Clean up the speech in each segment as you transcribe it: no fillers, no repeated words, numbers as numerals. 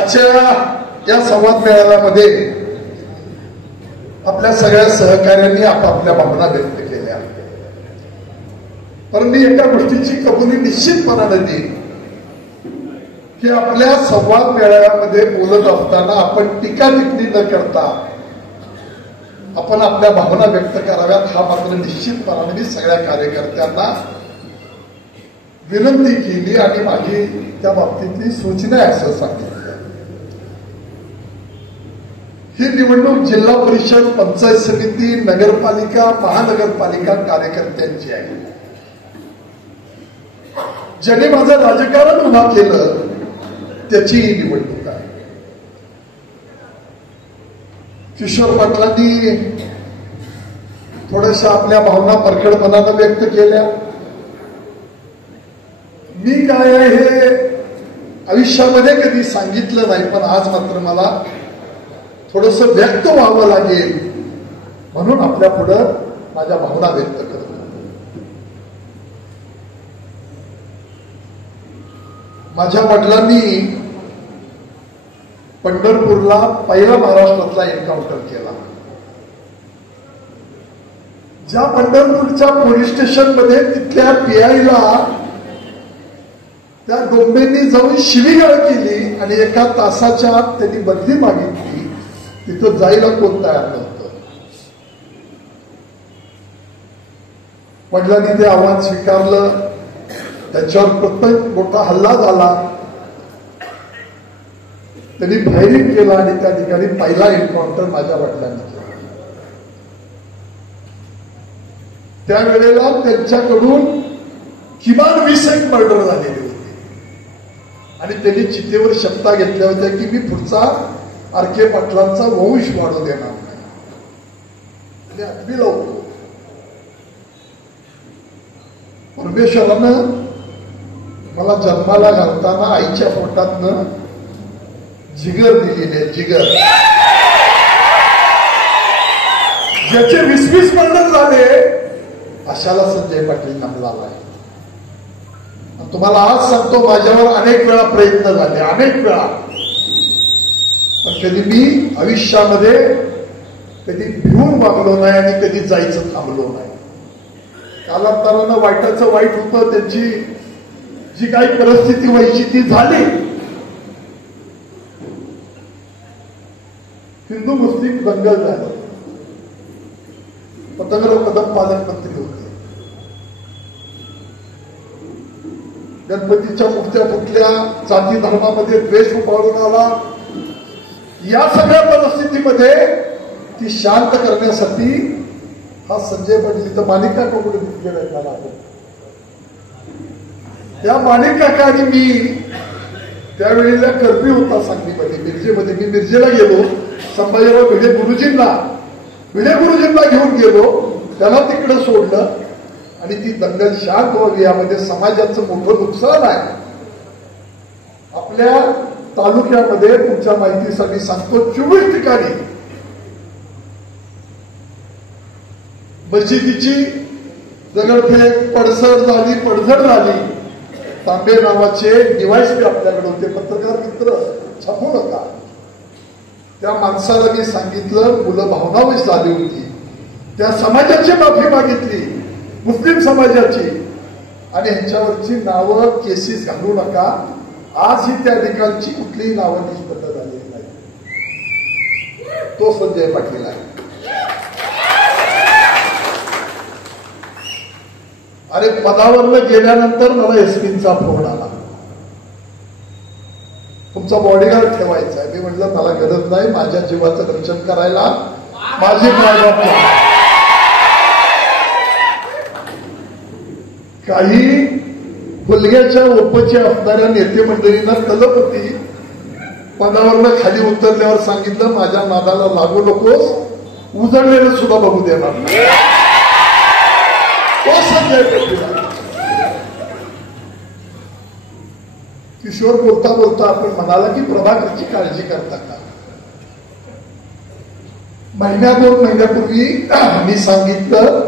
आजच्या या संवाद मेळाव्यामध्ये आपल्या सगळ्या सहकार्यांनी आपापल्या भावना व्यक्त केल्या, पण मी एका गोष्टीची कबुली निश्चितपणाने देईन की आपल्या संवाद मेळाव्यामध्ये बोलत असताना आपण टीका टिप्पणी न करता आपण आपल्या भावना व्यक्त कराव्यात, हा मात्र निश्चितपणाने मी सगळ्या कार्यकर्त्यांना विनंती केली आणि माझी त्या बाबतीतली सूचना आहे असं सांगितलं. ही निवडणूक जिल्हा परिषद, पंचायत समिती, नगरपालिका, महानगरपालिका कार्यकर्त्यांची आहे. ज्याने माझं राजकारण उभा केलं त्याची ही निवडणूक आहे. किशोर पाटलांनी थोड्याशा आपल्या भावना परखडपणानं व्यक्त केल्या. मी काय आहे हे आयुष्यामध्ये कधी सांगितलं नाही, पण आज मात्र मला थोडस व्यक्त व्हावं लागेल म्हणून आपल्या पुढं माझ्या भावना व्यक्त करतो. माझ्या वडिलांनी पंढरपूरला पहिला महाराष्ट्रातला एन्काउंटर केला. ज्या पंढरपूरच्या पोलीस स्टेशन मध्ये तिथल्या पीआयला त्या डोंबेंनी जाऊन शिवीगाळ केली आणि एका तासाच्या आत त्यांनी बदली मागितली, तिथं जायला कोण तयार नव्हतं. वडिलांनी ते आव्हान स्वीकारलं, त्याच्यावर प्रत्येक मोठा हल्ला झाला. त्यांनी फायरिंग केला आणि त्या ठिकाणी पहिला एन्काउंटर माझ्या वडिलांनी केला. त्यावेळेला त्यांच्याकडून किमान 20 मर्डर झालेले होते आणि त्यांनी चितेवर शपथा घेतल्या होत्या की मी पुढचा आर.के. पाटलांचा वंश वाढू देणार नाही. आणि अगदी लवकर परमेश्वरानं मला जन्माला घालताना आईच्या पोटातनं जिगर दिलेले, जिगर ज्याचे 20 मर्डर झाले अशाला संजय पाटील नामला आलाय. तुम्हाला आज सांगतो, माझ्यावर अनेक वेळा प्रयत्न झाले, अनेक वेळा, पण कधी मी आयुष्यामध्ये कधी भिवून वागलो नाही आणि कधी जायचं थांबलो नाही. कालांतरानं वाईटाचं वाईट होतं, त्यांची जी काही परिस्थिती व्हायची ती झाली. हिंदू मुस्लिम दंगल झालं, पतंगराव कदम पालकमंत्री होते, गणपतीच्या मूर्त्या फुटल्या, जाती धर्मामध्ये द्वेष उभारून आला. या सगळ्या परिस्थितीमध्ये ती शांत करण्यासाठी हा संजय पाटील इथं माणिक काकाकडे घेतलेला आहे. त्या माणिक काका आणि मी त्यावेळेला कर्फ्यू होता सांगलीमध्ये, मिरजेमध्ये. मी मिरजेला गेलो, संभाजीराव भिडे गुरुजींना घेऊन गेलो, त्याला तिकडे सोडलं आणि ती दंगल शांत व्हावी यामध्ये समाजाचं मोठं नुकसान आहे. आपल्या तालुक्यामध्ये तुमच्या माहितीसाठी सांगतो, 24 ठिकाणी मशिदीची दगडफेक, पडझड झाली. तांबे नावाचे डिव्हाइस बी आपल्याकडे होते, पत्रकार मित्र, छापू नका. त्या माणसाला मी सांगितलं, मुलं भावनावेश झाली होती, त्या समाजाची माफी मागितली, मुस्लिम समाजाची, आणि ह्यांच्यावरची नावं केसेस घालू नका. आजही त्या ठिकाणची कुठलीही नावं निष्पन्न झालेली नाही. तो संजय पाटील आहे. अरे पदावरनं गेल्यानंतर मला एसपींचा फोन आला, तुमचा बॉडीगार्ड ठेवायचा आहे. मी म्हटलं मला गरज नाही, माझ्या जीवाचं रक्षण करायला माझी काही फुलग्याच्या ओपचे असणाऱ्या नेते मंडळींना तलप होती. पदावरनं खाली उतरल्यावर सांगितलं, माझ्या नादाला लागू नकोस, उजळलेलं सुद्धा बघू देणार नाही. तो संजय पाटील. किशोर बोलता बोलता आपण म्हणाला की प्रभाकरची काळजी करता का. महिन्या 2 महिन्यापूर्वी मी सांगितलं,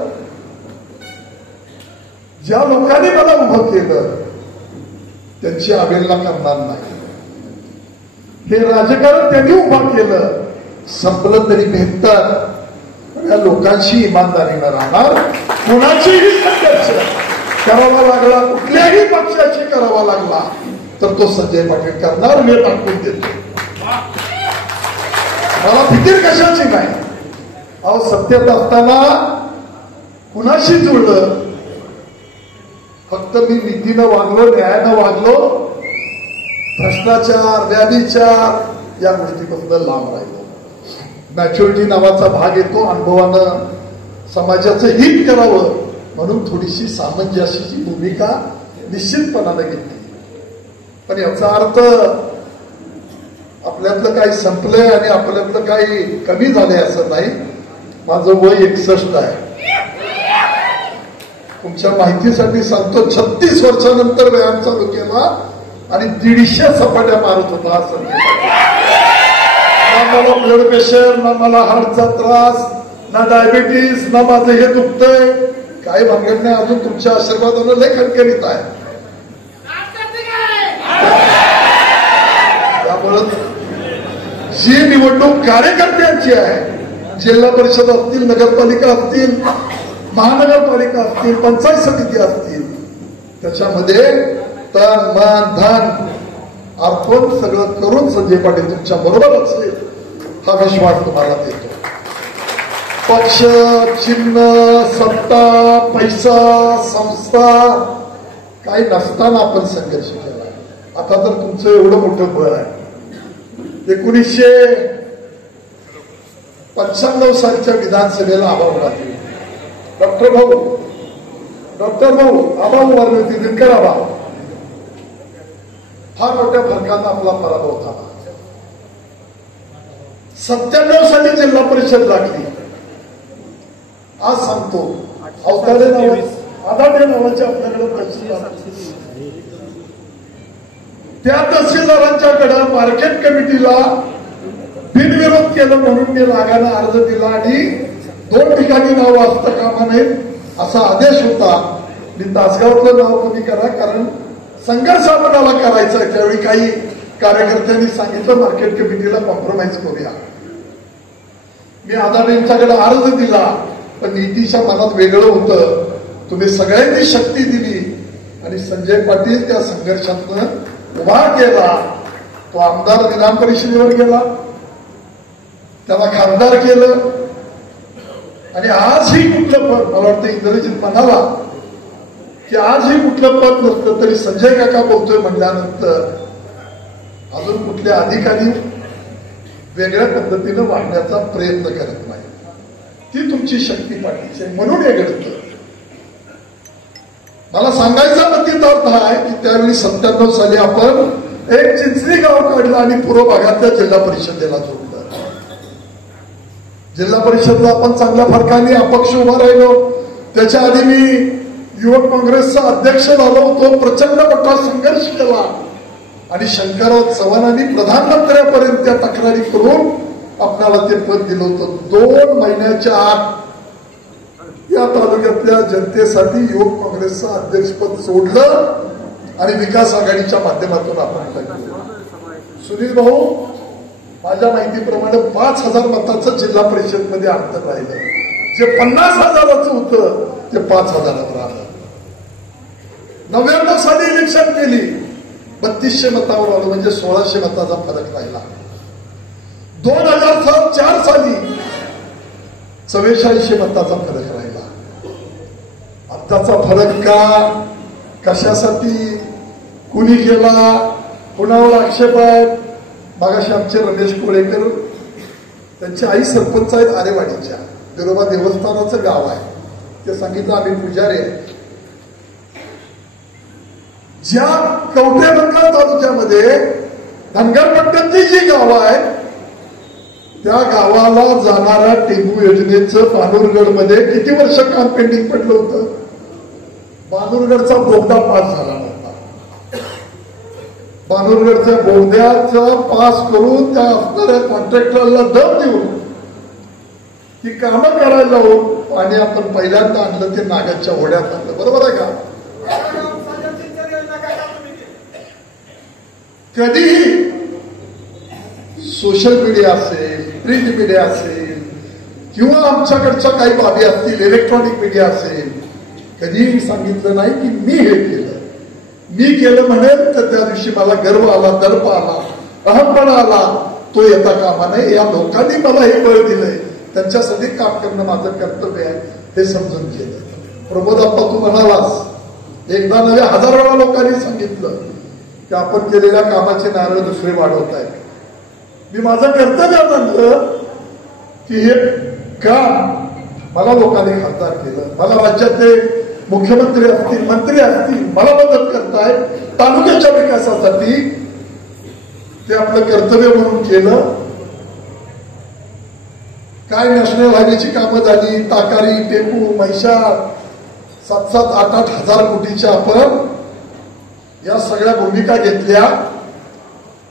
ज्या लोकांनी मला उभं केलं त्यांची अवहेलना करणार नाही. हे राजकारण त्यांनी उभा केलं. संपलं तरी बेहतर. या लोकांशी इमानदारीनं राहणार. कुणाचीही संघर्ष करावा लागला, कुठल्याही पक्षाशी करावा लागला तर तो संजय पाटील करणार. मी टाकून देतो. मला फिकीर कशाची नाही. अहो सत्तेत असताना कुणाशी जुळलं. फक्त मी नीतीनं वागलो, न्यायानं वागलो, भ्रष्टाचार व्याधिचार या गोष्टीपासून लांब राहिलो. मॅच्युरिटी नावाचा भाग येतो. अनुभवानं समाजाचं हित करावं म्हणून थोडीशी सामंजस्याची भूमिका निश्चितपणानं घेतली. पण याचा अर्थ आपल्यातलं काही संपलंय आणि आपल्यातलं काही कमी झालंय असं नाही. माझं वय 61 आहे. तुमच्या माहितीसाठी सांगतो 36 वर्षानंतर व्यायाम चालू केला आणि 150 सपाट्या मारत होता. असं ना मला ब्लड प्रेशर, ना मला हार्टचा त्रास, ना डायबिटीस, ना माझं हे दुखतंय. काही भानगड नाही. अजून तुमच्या आशीर्वादानं लय खणखणीत आहे. त्यामुळं जी निवडणूक कार्यकर्त्यांची आहे, जिल्हा परिषद असतील, नगरपालिका असतील, महानगरपालिका असतील, पंचायत समिती असतील, त्याच्यामध्ये तन मन धन अर्पण सगळं करून संजय पाटील तुमच्या बरोबर असेल हा विश्वास तुम्हाला देतो. पक्ष, चिन्ह, सत्ता, पैसा, संस्था काही नसताना आपण संघर्ष केला. आता तर तुमचं एवढं मोठं बळ आहे. 1995 सालच्या विधानसभेला आबा उभारले. डॉक्टर भाऊ आबा उभारले होते. दिनकर आबा फार मोठ्या फरकानं आपला पराभव झाला. 97 साली जिल्हा परिषद लागली. आज सांगतो अवताडे नावाचे आपल्याकडे तहसीलदार, त्या तहसीलदारांच्याकडे मार्केट कमिटीला बिनविरोध केलं म्हणून मी रागानं अर्ज दिला आणि 2 ठिकाणी नाव असता कामा नयेत असा आदेश होता. मी तासगावातलं नाव कमी करा कारण संघर्ष आपल्याला करायचा. त्यावेळी काही कार्यकर्त्यांनी सांगितलं मार्केट कमिटीला कॉम्प्रोमाइज करूया. मी आदानींच्याकडे अर्ज दिला पण नीतीच्या मनात वेगळं होतं. तुम्ही सगळ्यांनी शक्ती दिली आणि संजय पाटील त्या संघर्षातनं उभा केला. तो आमदार विधान परिषदेवर गेला, त्याला खासदार केलं आणि आजही कुठलं पद, मला वाटतं इंग्रजीत म्हणाला की आजही कुठलं पद नसतं तरी संजय काका बोलतोय म्हणल्यानंतर अजून कुठले अधिकारी वेगळ्या पद्धतीनं वागण्याचा प्रयत्न करत नाही. ती तुमची शक्ती पाठीची आहे म्हणून हे घडतं. मला सांगायचा मतीत अर्थ आहे की त्यावेळी 97 साली आपण एक चिंचणी गाव काढलं आणि पूर्व भागातल्या जिल्हा परिषदेला जोडलं. जिल्हा परिषदला आपण चांगल्या फरकाने अपक्ष उभा राहिलो. त्याच्या आधी मी युवक काँग्रेसचा अध्यक्ष झालो होतो. प्रचंड मोठा संघर्ष केला आणि शंकरराव चव्हाणांनी प्रधानमंत्र्यापर्यंत त्या तक्रारी करून आपल्याला ते पद दिलं होतं. 2 महिन्याच्या आत या तालुक्यातल्या जनतेसाठी युवक काँग्रेसचं अध्यक्षपद सोडलं आणि विकास आघाडीच्या माध्यमातून आपण सुनील भाऊ माझ्या माहितीप्रमाणे 5,000 मताचं जिल्हा परिषद मध्ये अंतर राहिलं. जे 50,000चं होतं ते 5,000 राहिलं. 99 साली इलेक्शन केली, 3200 मतावर आलं म्हणजे 1600 मताचा फरक राहिला. 2004 साली 4400 मताचा फरक राहिला. आत्ताचा फरक का, कशासाठी, कुणी केला, कुणावर आक्षेप आहे. मागाशी आमचे रमेश कोळेकर, त्यांची आई सरपंच आहेत आरेवाडीच्या, बिरोबा देवस्थानाचं गाव आहे. ते सांगितलं आम्ही पुजारी आहे. ज्या कवठेमंकाळ तालुक्यामध्ये धनगरपट्ट्यातली जी गावं आहेत त्या गावाला जाणाऱ्या टेंबू योजनेचं बानूरगडमध्ये किती वर्ष काम पेंडिंग पडलं होतं. बानूरगडचा बोगदा पास झाला नव्हता. बानूरगडच्या बोगद्याचा पास करून त्या असणाऱ्या कॉन्ट्रॅक्टरला दर देऊन ती कामं करायला लावून पाणी आपण पहिल्यांदा आणलं ते नागाच्या होड्यात आणलं. बरोबर आहे का. कधीही सोशल मीडिया असेल, प्रिंट मीडिया असेल किंवा आमच्याकडच्या काही बाबी असतील, इलेक्ट्रॉनिक मीडिया असेल, कधीही सांगितलं नाही की मी हे केलं. मी केलं म्हणेल तर त्या दिवशी मला गर्व आला, दर्प आला, अहमपणा आला, तो येता कामा नये. या लोकांनी मला हे बळ दिलंय, त्यांच्यासाठी काम करणं माझं कर्तव्य आहे हे समजून केलं. प्रमोद अप्पा, तू म्हणालास, एकदा नव्हे 1000 वेळा लोकांनी सांगितलं की आपण केलेल्या कामाचे नारळ दुसरे वाढवत आहेत. मी माझं कर्तव्य मानलं की हे काम मला लोकांनी खासदार केलं, मला राज्यातले मुख्यमंत्री असतील, मंत्री असतील, मला मदत करतायत तालुक्याच्या विकासासाठी, ते आपलं कर्तव्य म्हणून केलं. काय नॅशनल हायवेची कामं झाली, ताकारी, टेपू, म्हैसाळ, 7-7, 8-8 हजार कोटीच्या आपण या सगळ्या भूमिका घेतल्या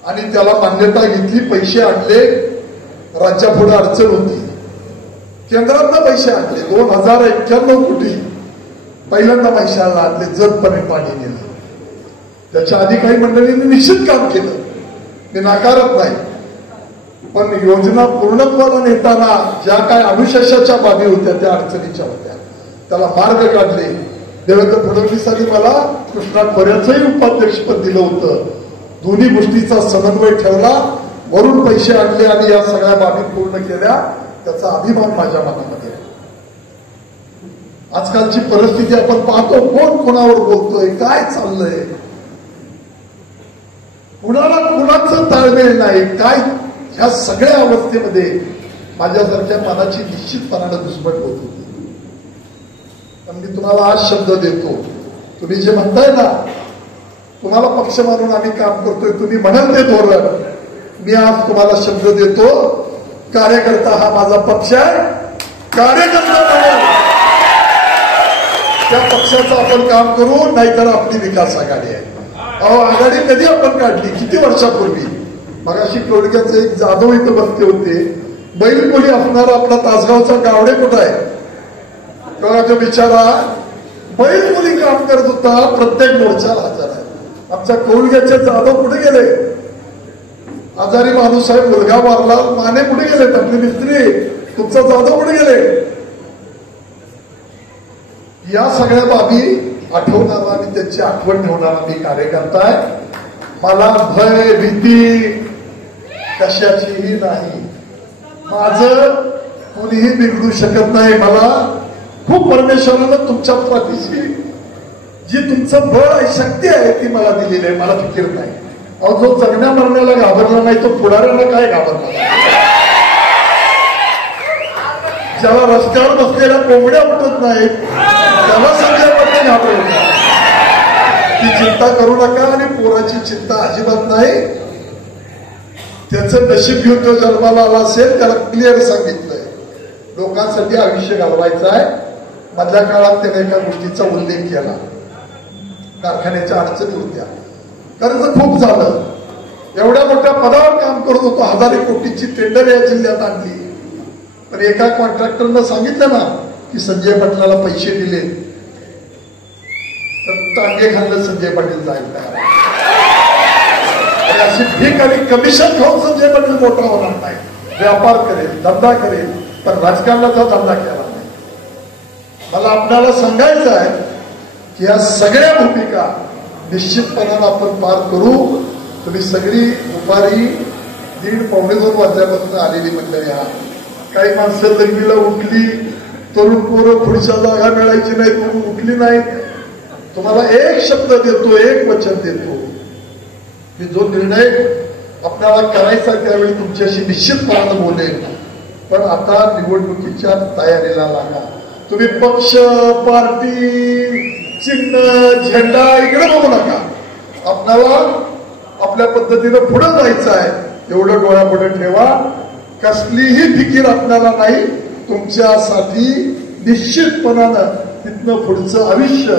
आणि त्याला मान्यता घेतली, पैसे आणले. राज्यापुढे अडचण होती, केंद्रातनं पैसे आणले, 2091 कोटी पहिल्यांदा म्हैसाळला आणले, जतपणे पाणी नेलं. त्याच्या आधी काही मंडळींनी निश्चित काम केलं, मी नाकारत नाही, पण योजना पूर्णत्वाला नेताना ज्या काय अनुशेषाच्या बाबी होत्या त्या अडचणीच्या होत्या, त्याला मार्ग काढले. देवेंद्र फडणवीसांनी मला कृष्णा खोऱ्याचंही उपाध्यक्षपद दिलं होतं. दोन्ही गोष्टीचा समन्वय ठेवला, वरून पैसे आणले आणि या सगळ्या बाबी पूर्ण केल्या. त्याचा अभिमान माझ्या मनामध्ये. आजकालची परिस्थिती आपण पाहतो, कोण कोणावर बोलतोय, काय चाललंय, कुणाला कुणाचं ताळमेळ नाही, काय, ह्या सगळ्या अवस्थेमध्ये माझ्यासारख्या मनाची निश्चितपणानं घुसमट होत होती. पण मी तुम्हाला आज शब्द देतो, तुम्ही जे म्हणताय ना, तुम्हाला पक्ष मानून आम्ही काम करतोय, तुम्ही म्हणाल ते धोरण, मी आज तुम्हाला शब्द देतो, कार्यकर्ता हा माझा पक्ष आहे, कार्यकर्ता म्हणून त्या पक्षाचं आपण काम करू, नाहीतर आपली विकास आघाडी आहे. अहो, आघाडी कधी आपण काढली, किती वर्षापूर्वी. मगाशी कोडक्याचे एक जाधव इथं बसते होते, बैलपोळी असणारा आपला तासगावचा गावडे कुठं आहे बघा, तो बिचारा बैलपोळी काम करत होता, प्रत्येक मोर्चाला हजर आहे. आमच्या कोळग्याचे जाधव कुठे गेले, आजारी माणूस आहे, मुलगा वारला, माने कुठे गेले, आपले मिस्त्री, तुमचा जाधव कुठे गेले. या सगळ्या बाबी आठवणारा आणि त्याची आठवण ठेवणारा मी कार्यकर्ता आहे. मला भय भीती कशाचीही नाही, माझं कोणीही बिघडू शकत नाही. मला खूप परमेश्वरानं तुमच्या पाठीशी जी तुमचं बळ आहे, शक्ती आहे, ती मला दिलेली आहे, मला फिकीर नाही. अहो, जो जगण्या मरण्याला घाबरला नाही, तो पुढाऱ्याला काय घाबरला. ज्याला रस्त्यावर बसलेल्या कोंबड्या उठत नाहीत, त्याला सगळ्या घाबरला. ती चिंता करू नका, आणि पोराची चिंता अजिबात नाही. त्याचं नशीब घेऊन तो जन्माला आला असेल, त्याला क्लिअर सांगितलंय, लोकांसाठी आयुष्य घालवायचं आहे. मधल्या काळात त्याने एका गोष्टीचा उल्लेख केला, कारखान्याच्या अडचणी होत्या, कर्ज खूप झालं, एवढ्या मोठ्या पदावर काम करत होतो, 1000 कोटीची टेंडर या जिल्ह्यात आणली. पण एका कॉन्ट्रॅक्टरनं सांगितलं ना की संजय पाटलाला पैसे दिले, तर टांगे खाल्लं संजय पाटील जाईल का. अशी भीक आणि कमिशन खाऊन संजय पाटील मोठा होणार नाही. व्यापार करेल, धंदा करेल, पण राजकारणाचा धंदा केला नाही. मला आपल्याला सांगायचं आहे की या सगळ्या भूमिका निश्चितपणानं आपण पार करू. तुम्ही सगळी दुपारी 1:30-1:45 वाजल्यापासून आलेली मंडळी आहात. काही माणसं लग्नीला उठली, तरुण पोरं पुढच्या जागा मिळायची नाही म्हणून उठली नाही. तुम्हाला एक शब्द देतो, एक वचन देतो की जो निर्णय आपल्याला करायचा त्यावेळी तुमच्याशी निश्चितपणानं बोलेल. पण आता निवडणुकीच्या तयारीला लागा. तुम्ही पक्ष, पार्टी, चिन्ह, झेंडा इकडे बघू नका. आपल्याला आपल्या पद्धतीनं पुढे जायचं आहे, एवढं डोळ्यापुढे ठेवा. कसलीही फिकीर आपल्याला नाही. तुमच्यासाठी निश्चितपणानं तिथनं पुढचं आयुष्य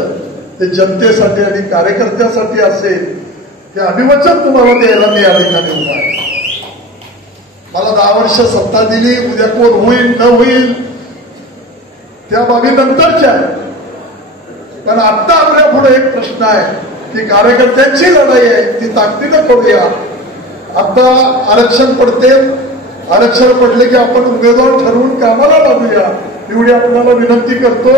ते जनतेसाठी आणि कार्यकर्त्यासाठी असेल, हे अभिवचन तुम्हाला द्यायला मी या ठिकाणी उभा आहे. मला 10 वर्ष सत्ता दिली, उद्या कोण होईल न होईल त्या बाबी नंतरच्या आहे. पण आता आपल्या पुढे एक प्रश्न आहे की कार्यकर्त्यांची लढाई आहे, ती ताकदीनं करूया आता आरक्षण पडते, आरक्षण पडले की आपण उमेदवार ठरवून कामाला लागूया एवढी आपल्याला विनंती करतो.